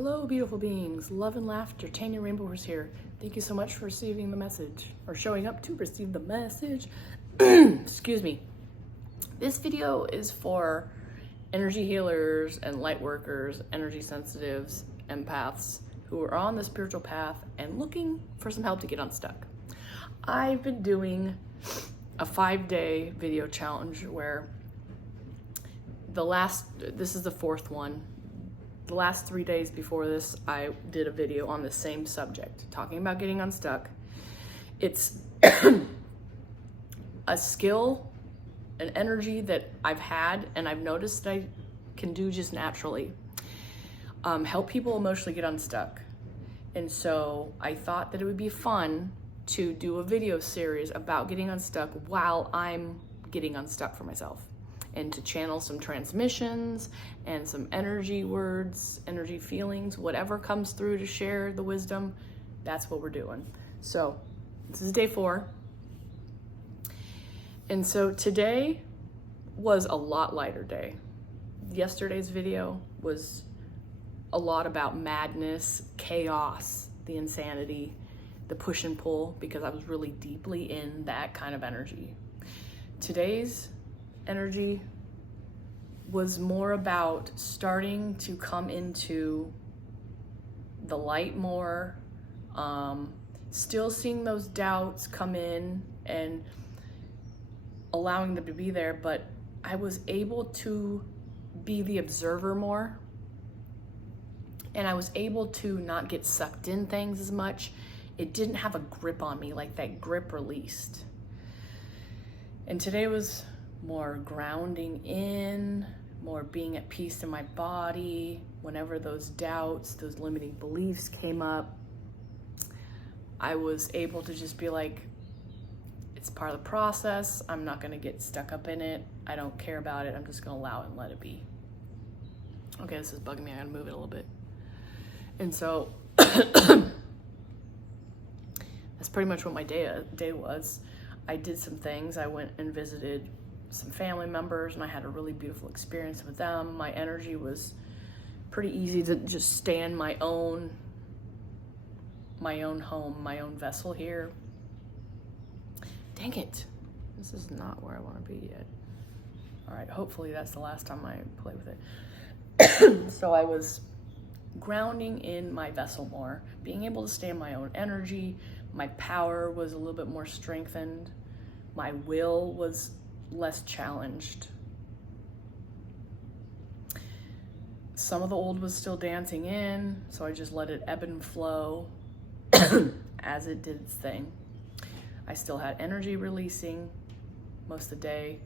Hello, beautiful beings. Love and laughter. Tanya Rainbow is here. Thank you so much for receiving the message, or showing up to receive the message. Excuse me. This video is for energy healers and light workers, energy sensitives, empaths who are on the spiritual path and looking for some help to get unstuck. I've been doing a 5-day video challenge where this is the fourth one. The last 3 days before this, I did a video on the same subject, talking about getting unstuck. It's a skill, an energy that I've had and I've noticed that I can do just naturally. Help people emotionally get unstuck. And so I thought that it would be fun to do a video series about getting unstuck while I'm getting unstuck for myself, and to channel some transmissions and some energy words, energy feelings, whatever comes through to share the wisdom. That's what we're doing. So this is day 4. And so today was a lot lighter day. Yesterday's video was a lot about madness, chaos, the insanity, the push and pull, because I was really deeply in that kind of energy. Today's energy was more about starting to come into the light more, still seeing those doubts come in and allowing them to be there, but I was able to be the observer more, and I was able to not get sucked in things as much. It didn't have a grip on me, like that grip released. And today was more grounding in, more being at peace in my body. Whenever those doubts, those limiting beliefs came up, I was able to just be like, it's part of the process. I'm not gonna get stuck up in it. I don't care about it. I'm just gonna allow it and let it be. Okay, this is bugging me. I gotta move it a little bit. And so that's pretty much what my day was. I did some things. I went and visited some family members and I had a really beautiful experience with them. My energy was pretty easy to just stay in my own home, my own vessel here. Dang it. This is not where I want to be yet. All right, hopefully that's the last time I play with it. So I was grounding in my vessel more, being able to stay in my own energy. My power was a little bit more strengthened. My will was less challenged. Some of the old was still dancing in, so I just let it ebb and flow as it did its thing. I still had energy releasing most of the day.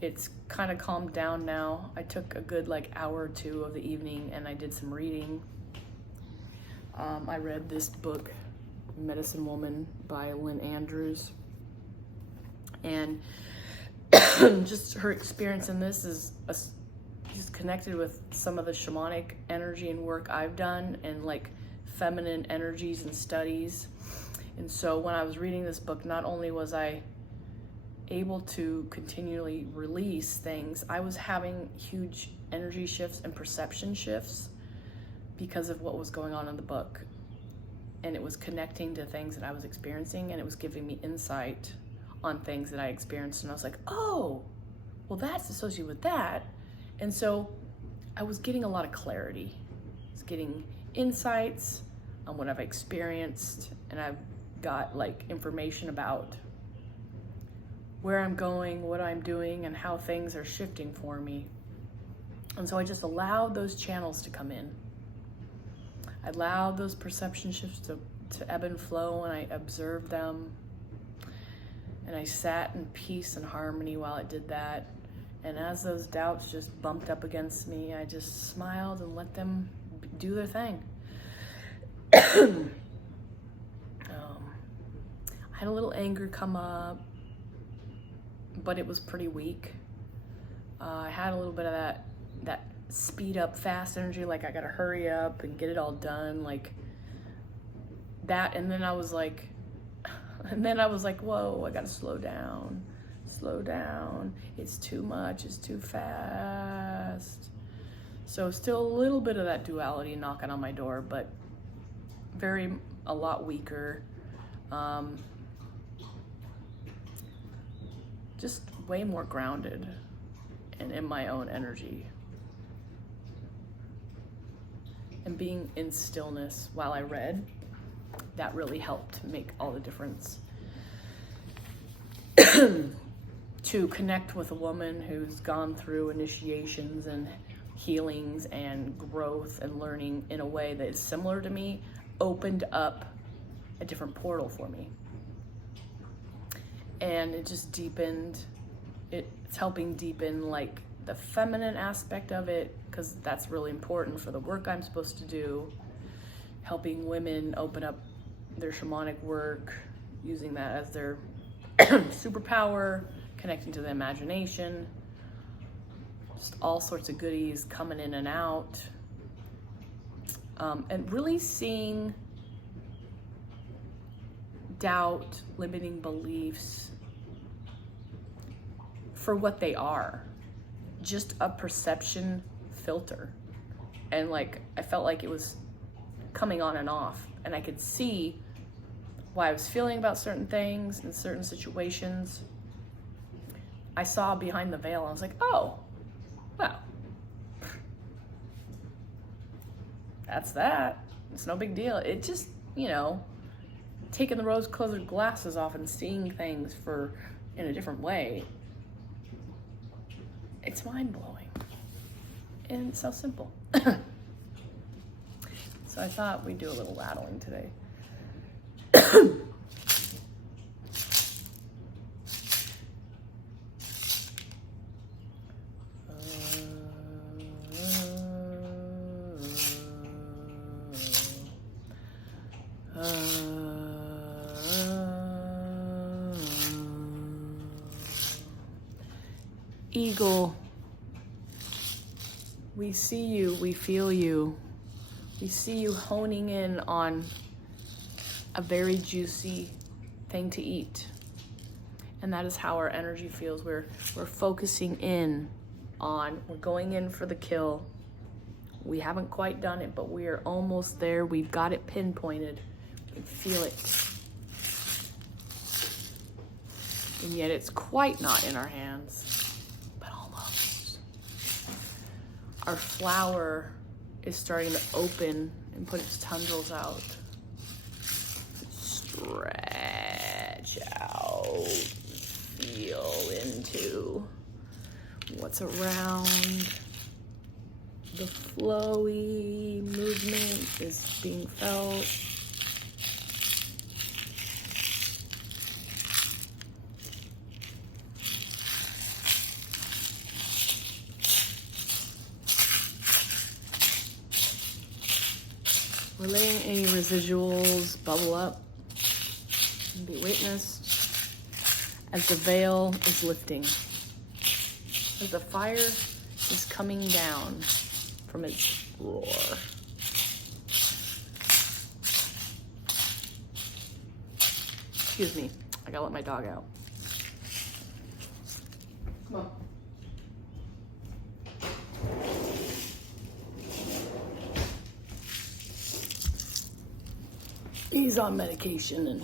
It's kind of calmed down now. I took a good hour or 2 of the evening and I did some reading. I read this book, Medicine Woman by Lynn Andrews. And just her experience in this is she's connected with some of the shamanic energy and work I've done, and feminine energies and studies. And so when I was reading this book, not only was I able to continually release things, I was having huge energy shifts and perception shifts because of what was going on in the book. And it was connecting to things that I was experiencing, and it was giving me insight on things that I experienced. And I was like, oh, well, that's associated with that. And so I was getting a lot of clarity. I was getting insights on what I've experienced, and I've got information about where I'm going, what I'm doing, and how things are shifting for me. And so I just allowed those channels to come in. I allowed those perception shifts to ebb and flow, and I observed them. And I sat in peace and harmony while it did that. And as those doubts just bumped up against me, I just smiled and let them do their thing. I had a little anger come up, but it was pretty weak. I had a little bit of that speed up fast energy, I gotta hurry up and get it all done, that. And then I was like, whoa, I gotta slow down. It's too much, it's too fast. So still a little bit of that duality knocking on my door, but a lot weaker. Just way more grounded and in my own energy. And being in stillness while I read, that really helped make all the difference. To connect with a woman who's gone through initiations and healings and growth and learning in a way that is similar to me opened up a different portal for me. And it just deepened. It's helping deepen like the feminine aspect of it, because that's really important for the work I'm supposed to do. Helping women open up their shamanic work, using that as their superpower, connecting to the imagination, just all sorts of goodies coming in and out. And really seeing doubt, limiting beliefs for what they are, just a perception filter. And like, I felt like it was coming on and off, and I could see why I was feeling about certain things in certain situations. I saw behind the veil and I was like, oh, well, that's that. It's no big deal. It just, taking the rose-colored glasses off and seeing things in a different way. It's mind-blowing. And it's so simple. So I thought we'd do a little rattling today. Eagle, we see you, we feel you. We see you honing in on a very juicy thing to eat. And that is how our energy feels. We're focusing in on, we're going in for the kill. We haven't quite done it, but we are almost there. We've got it pinpointed. We can feel it. And yet it's quite not in our hands, but almost. Our flower is starting to open and put its tendrils out. Stretch out, feel into what's around. The flowy movement is being felt. We're letting any residuals bubble up and be witnessed as the veil is lifting, as the fire is coming down from its roar. Excuse me, I gotta let my dog out. Come on. He's on medication and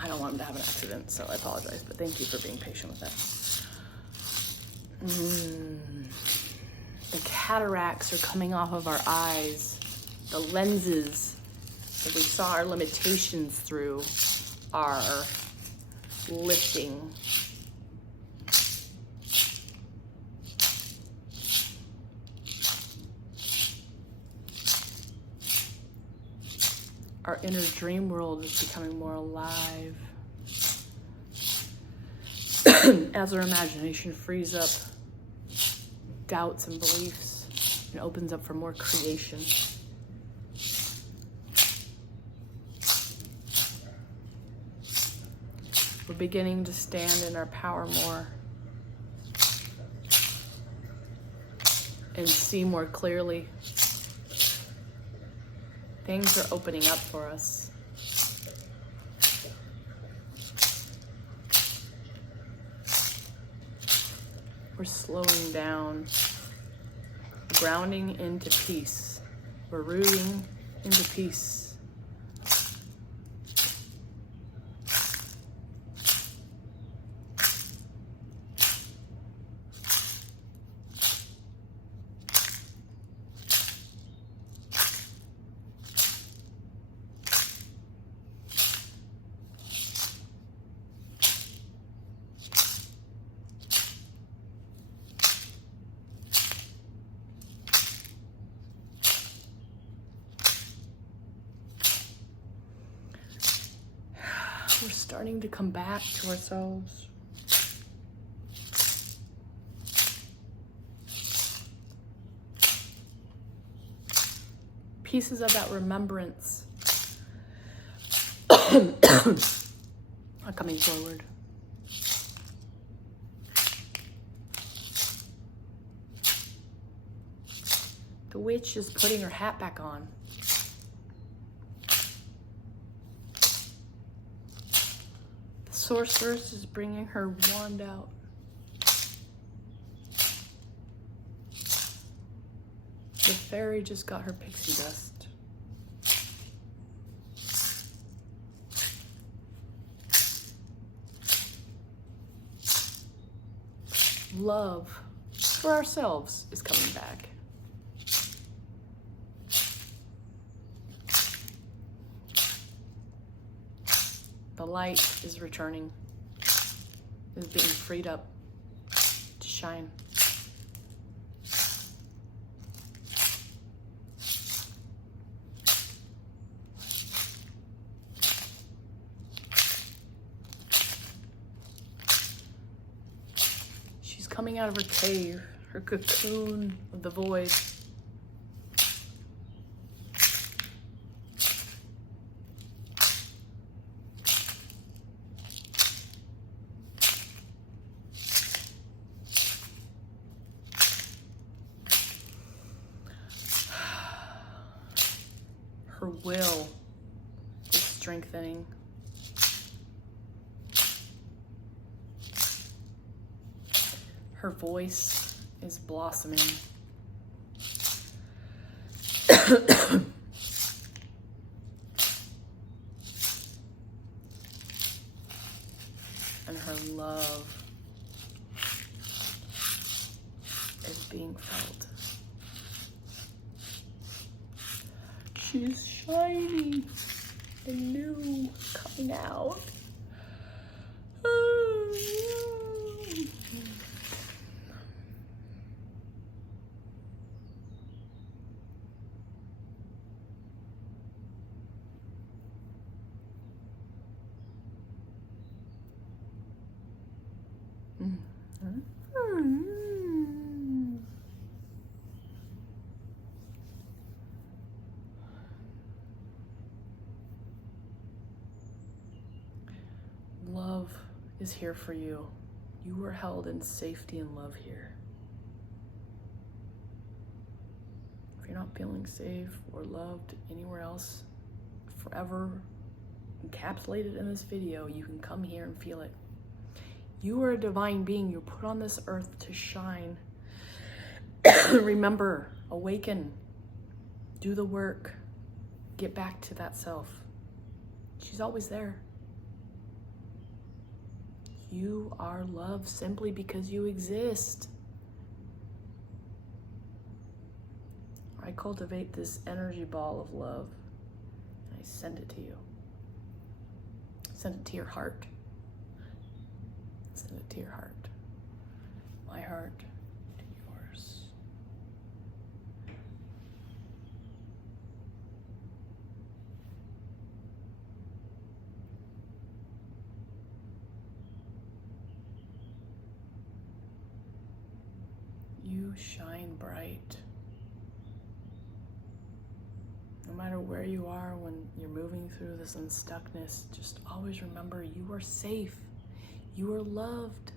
I don't want him to have an accident, so I apologize, but thank you for being patient with that. The cataracts are coming off of our eyes. The lenses that we saw our limitations through are lifting. Our inner dream world is becoming more alive. As our imagination frees up doubts and beliefs and opens up for more creation. We're beginning to stand in our power more and see more clearly. Things are opening up for us. We're slowing down. grounding into peace. We're rooting into peace. We're starting to come back to ourselves. Pieces of that remembrance are coming forward. The witch is putting her hat back on. Sorceress is bringing her wand out. The fairy just got her pixie dust. Love for ourselves is coming back. The light is returning, is being freed up to shine. She's coming out of her cave, her cocoon of the void. Her will is strengthening. Her voice is blossoming. And her love is being felt. She's shiny and new, coming out. Love is here for you. You are held in safety and love here. If you're not feeling safe or loved anywhere else, forever encapsulated in this video, you can come here and feel it. You are a divine being. You're put on this earth to shine. Remember, awaken, do the work, get back to that self. She's always there. You are loved simply because you exist. I cultivate this energy ball of love, and I send it to you. Send it to your heart. Send it to your heart. My heart to yours. You shine bright. No matter where you are when you're moving through this unstuckness, just always remember you are safe. You are loved.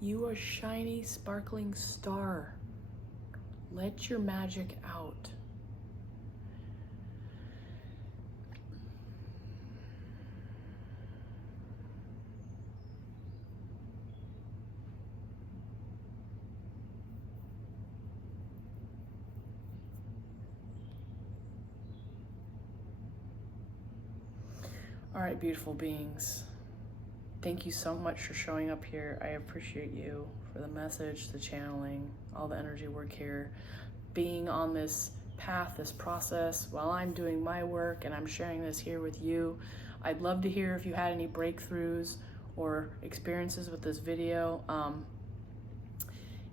You are a shiny, sparkling star. Let your magic out. All right, beautiful beings. Thank you so much for showing up here. I appreciate you for the message, the channeling, all the energy work here, being on this path, this process while I'm doing my work and I'm sharing this here with you. I'd love to hear if you had any breakthroughs or experiences with this video.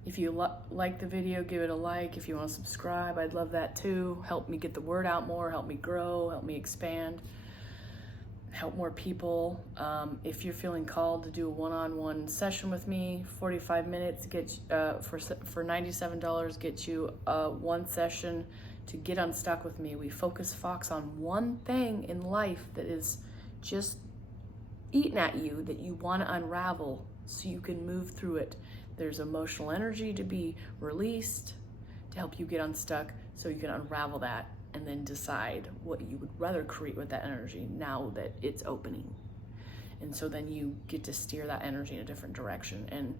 If you like the video, give it a like. If you want to subscribe, I'd love that too. Help me get the word out more, help me grow, help me expand, help more people. If you're feeling called to do a one-on-one session with me, 45 minutes, for $97, get you one session to get unstuck with me. We focus on one thing in life that is just eating at you that you want to unravel so you can move through it. There's emotional energy to be released to help you get unstuck so you can unravel that and then decide what you would rather create with that energy now that it's opening. And so then you get to steer that energy in a different direction. And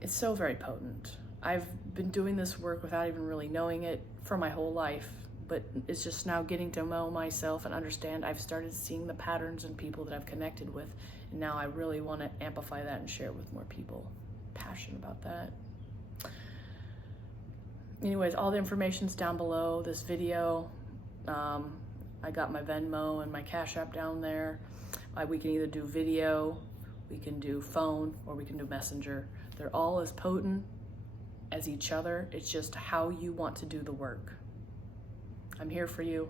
it's so very potent. I've been doing this work without even really knowing it for my whole life, but it's just now getting to know myself and understand. I've started seeing the patterns in people that I've connected with, and now I really want to amplify that and share it with more people. Passionate about that. Anyways, all the information's down below this video. I got my Venmo and my Cash App down there. We can either do video, we can do phone, or we can do Messenger. They're all as potent as each other. It's just how you want to do the work. I'm here for you.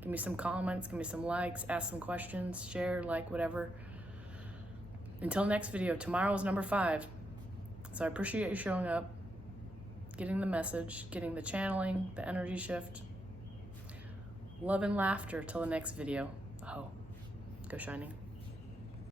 Give me some comments, give me some likes, ask some questions, share, like, whatever. Until next video, tomorrow is number 5. So I appreciate you showing up, getting the message, getting the channeling, the energy shift. Love and laughter till the next video. Oh, go shining.